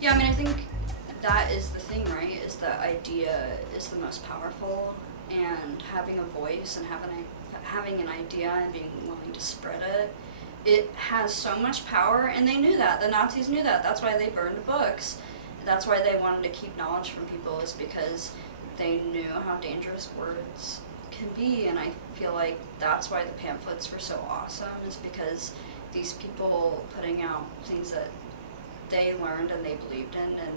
Yeah, I mean, I think that is the thing, right? Is that idea is the most powerful, and having a voice and having an idea and being willing to spread it, it has so much power, and they knew that. The Nazis knew that. That's why they burned books. That's why they wanted to keep knowledge from people, is because they knew how dangerous words can be. And I feel like that's why the pamphlets were so awesome, is because these people putting out things that they learned and they believed in, and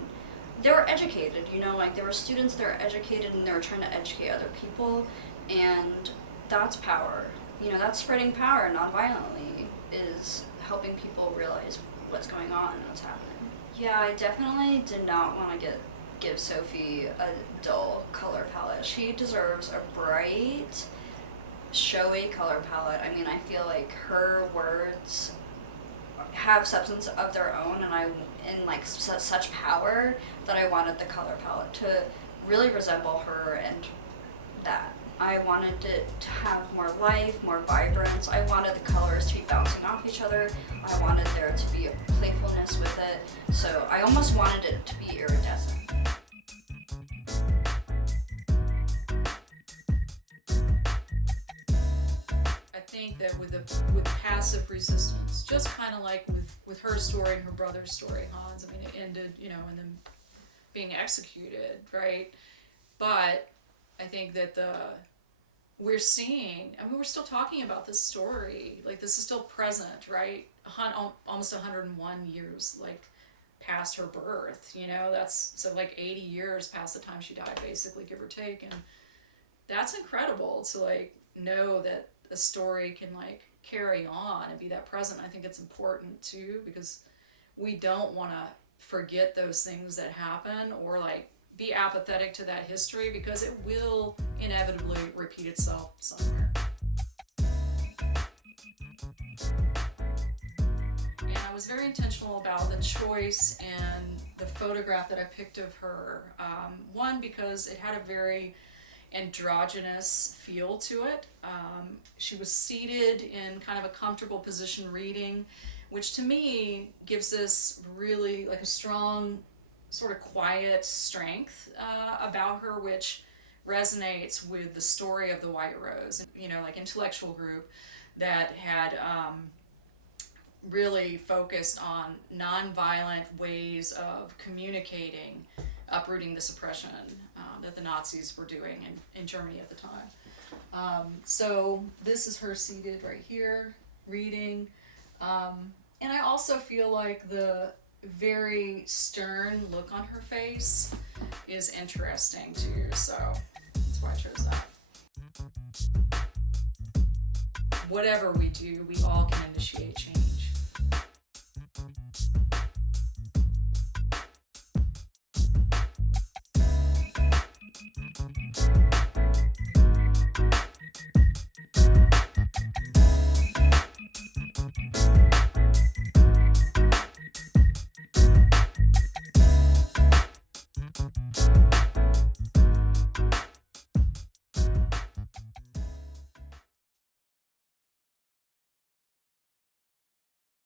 they were educated, you know, like there were students that were educated and they were trying to educate other people, and that's power. You know, that's spreading power non-violently, is helping people realize what's going on and what's happening. Yeah, I definitely did not want to give Sophie a dull color palette. She deserves a bright, showy color palette. I mean, I feel like her words have substance of their own, and like such power, that I wanted the color palette to really resemble her, and that I wanted it to have more life, more vibrance. I wanted the colors to be bouncing off each other. I wanted there to be a playfulness with it. So I almost wanted it to be iridescent. I think that with passive resistance, just kind of like with her story and her brother's story, Hans, I mean, it ended, you know, in them being executed, right? But I think that we're seeing, I mean, we're still talking about this story, like this is still present, right? Almost 101 years, like, past her birth, you know, that's, so like 80 years past the time she died, basically, give or take, and that's incredible to, like, know that a story can, like, carry on and be that present. I think it's important, too, because we don't want to forget those things that happen, or, like, be apathetic to that history, because it will inevitably repeat itself somewhere. And I was very intentional about the choice and the photograph that I picked of her. One, because it had a very androgynous feel to it. She was seated in kind of a comfortable position reading, which to me gives this really like a strong sort of quiet strength about her, which resonates with the story of the White Rose, you know, like intellectual group that had really focused on nonviolent ways of communicating, uprooting the suppression that the Nazis were doing in Germany at the time. So this is her seated right here, reading. And I also feel like the very stern look on her face is interesting too, so that's why I chose that. Whatever we do, we all can initiate change.